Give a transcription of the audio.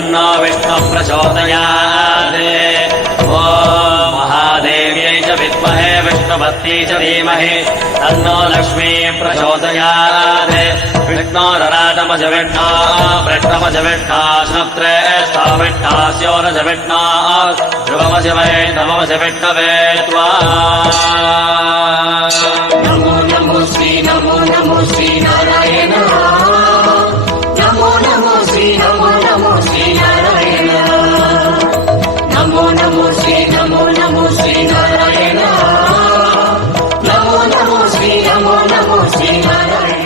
तन्नो विष्णु प्रचोदयात् ॐ महादेव्यै च विद्महे विष्णुपत्न्यै च धीमहि तन्नो लक्ष्मी प्रचोदयात् विष्णोरराजमज विष्णा वृष्णमज विष्णा श्रेष्ठा विष्णास्योरज विष्णा ध्रुवमज वै नममज विष्णवे त्वा नमो नमो श्री नारायण नमो नमो श्री नारायण नमो नमो श्री नारायण नमो नमो श्री नारायण